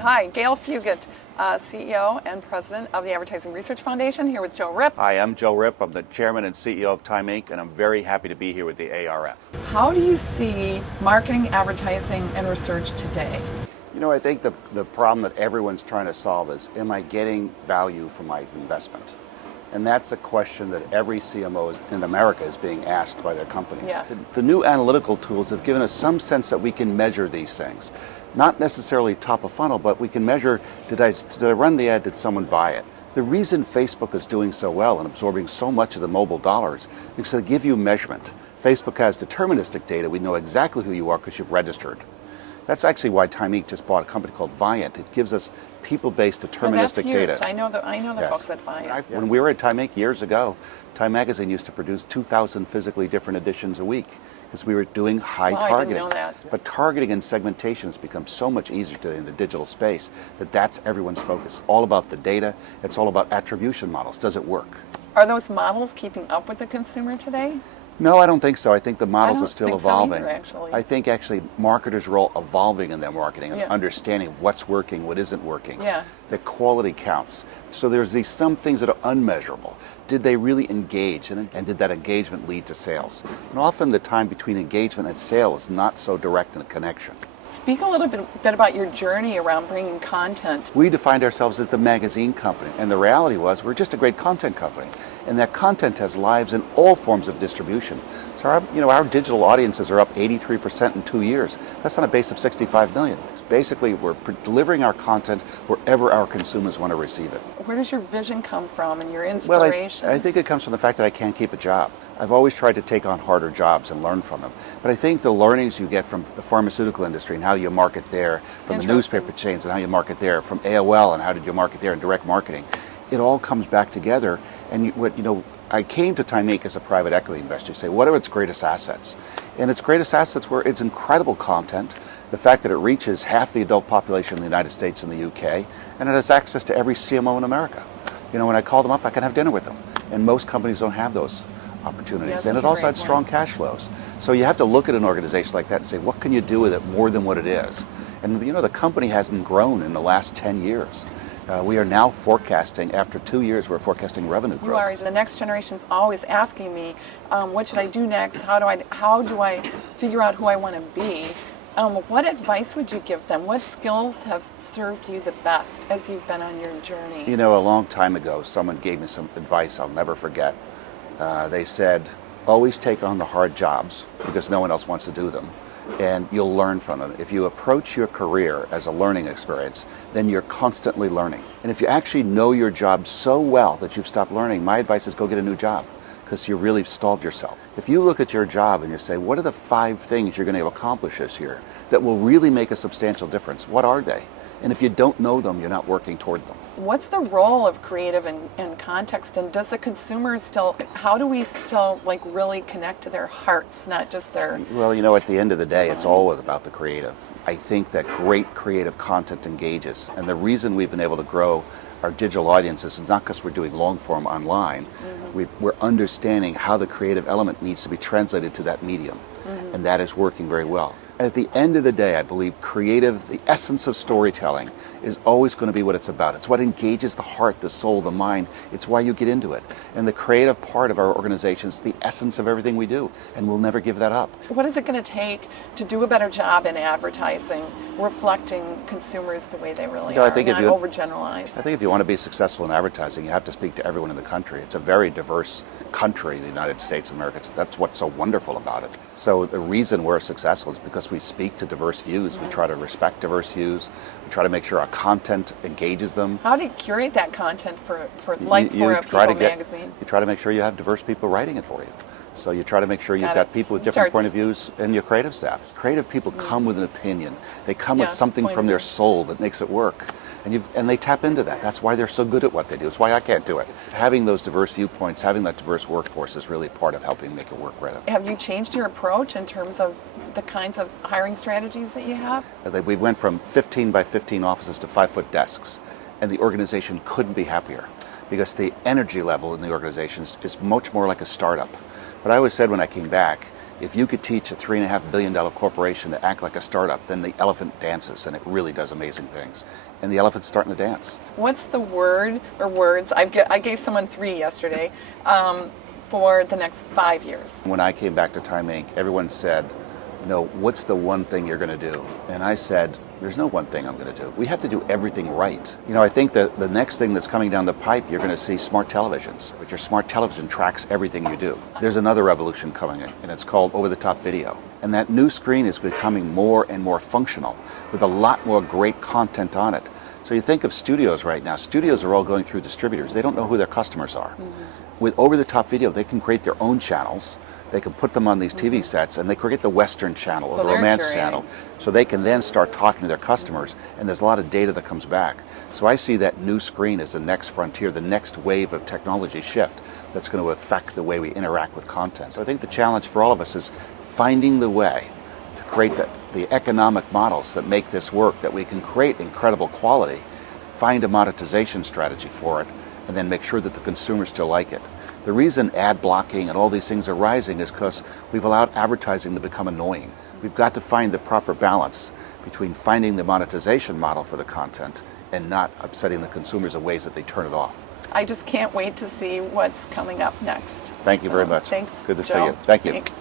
Hi, Gayle Fuguitt, CEO and President of the Advertising Research Foundation, here with Joe Ripp. Hi, I'm Joe Ripp. I'm the Chairman and CEO of Time Inc., and I'm very happy to be here with the ARF. How do you see marketing, advertising, and research today? You know, I think the problem that everyone's trying to solve is, am I getting value from my investment? And that's a question that every CMO in America is being asked by their companies. Yeah. The new analytical tools have given us some sense that we can measure these things. Not necessarily top of funnel, but we can measure, did I run the ad, did someone buy it? The reason Facebook is doing so well and absorbing so much of the mobile dollars is because they give you measurement. Facebook has deterministic data. We know exactly who you are because you've registered. That's actually why Time Inc. just bought a company called Viant. It gives us people-based deterministic data. I know the yes. Folks at Viant. When we were at Time Inc. years ago, Time Magazine used to produce 2,000 physically different editions a week because we were doing high targeting. I didn't know that. But targeting and segmentation has become so much easier today in the digital space that's everyone's focus. All about the data. It's all about attribution models. Does it work? Are those models keeping up with the consumer today? No, I don't think so. I think the models are still evolving. So either, actually. I think actually marketers are all evolving in their marketing and understanding what's working, what isn't working. Yeah. The quality counts. So there's some things that are unmeasurable. Did they really engage, and did that engagement lead to sales? And often the time between engagement and sale is not so direct in a connection. Speak a little bit about your journey around bringing content. We defined ourselves as the magazine company, and the reality was we're just a great content company, and that content has lives in all forms of distribution. So our digital audiences are up 83% in 2 years. That's on a base of 65 million. Basically, we're delivering our content wherever our consumers want to receive it. Where does your vision come from and your inspiration? Well, I think it comes from the fact that I can't keep a job. I've always tried to take on harder jobs and learn from them. But I think the learnings you get from the pharmaceutical industry and how you market there, from the newspaper chains and how you market there, from AOL and how did you market there in direct marketing, it all comes back together. And I came to Time Inc. as a private equity investor. You say, what are its greatest assets? And its greatest assets were its incredible content, the fact that it reaches half the adult population in the United States and the UK, and it has access to every CMO in America. When I call them up, I can have dinner with them. And most companies don't have those opportunities. Yes, and it also had strong cash flows. So you have to look at an organization like that and say, what can you do with it more than what it is? And the company hasn't grown in the last 10 years. We are now forecasting, after 2 years, we're forecasting revenue growth. You are. The next generation's always asking me, what should I do next? How do I figure out who I want to be? What advice would you give them? What skills have served you the best as you've been on your journey? A long time ago, someone gave me some advice I'll never forget. They said, always take on the hard jobs because no one else wants to do them, and you'll learn from them. If you approach your career as a learning experience, then you're constantly learning. And if you actually know your job so well that you've stopped learning, my advice is go get a new job because you really stalled yourself. If you look at your job and you say, what are the 5 things you're going to accomplish this year that will really make a substantial difference? What are they? And if you don't know them, you're not working toward them. What's the role of creative and context, and does the consumer how do we still really connect to their hearts, not just their... Well, at the end of the day, it's all about the creative. I think that great creative content engages, and the reason we've been able to grow our digital audiences is not because we're doing long form online. We're understanding how the creative element needs to be translated to that medium, and that is working very well. And at the end of the day, I believe creative, the essence of storytelling, is always going to be what it's about. It's what engages the heart, the soul, the mind. It's why you get into it. And the creative part of our organization is the essence of everything we do, and we'll never give that up. What is it going to take to do a better job in advertising, reflecting consumers the way they really are, not overgeneralize? I think if you want to be successful in advertising, you have to speak to everyone in the country. It's a very diverse country, the United States of America. That's what's so wonderful about it. So the reason we're successful is because we speak to diverse views. We try to respect diverse views. We try to make sure our content engages them. How do you curate that content for a People magazine? You try to make sure you have diverse people writing it for you. So you try to make sure you've got people with different point of views in your creative staff. Creative people come with an opinion. They come with something from their soul that makes it work. And they tap into that. That's why they're so good at what they do. It's why I can't do it. Having those diverse viewpoints, having that diverse workforce is really part of helping make it work right. Have you changed your approach in terms of the kinds of hiring strategies that you have? We went from 15 by 15 offices to 5-foot desks, and the organization couldn't be happier because the energy level in the organization is much more like a startup. But I always said when I came back, If you could teach a $3.5 billion corporation to act like a startup, then the elephant dances, and it really does amazing things. And the elephant's starting to dance. What's the word or words? I gave someone 3 yesterday for the next 5 years. When I came back to Time Inc., everyone said, what's the one thing you're going to do? And I said, there's no one thing I'm going to do. We have to do everything right. I think that the next thing that's coming down the pipe, you're going to see smart televisions. But your smart television tracks everything you do. There's another revolution coming in, and it's called over-the-top video. And that new screen is becoming more and more functional with a lot more great content on it. So you think of studios right now. Studios are all going through distributors. They don't know who their customers are. Mm-hmm. With over-the-top video, they can create their own channels. They can put them on these TV sets, and they create the Western channel or the romance channel. So they can then start talking to their customers, and there's a lot of data that comes back. So I see that new screen as the next frontier, the next wave of technology shift that's going to affect the way we interact with content. So I think the challenge for all of us is finding the way to create the economic models that make this work, that we can create incredible quality, find a monetization strategy for it, and then make sure that the consumers still like it. The reason ad blocking and all these things are rising is because we've allowed advertising to become annoying. We've got to find the proper balance between finding the monetization model for the content and not upsetting the consumers in ways that they turn it off. I just can't wait to see what's coming up next. Thank you very much. Thanks. Good to Joe. see you. Thank you. Thanks.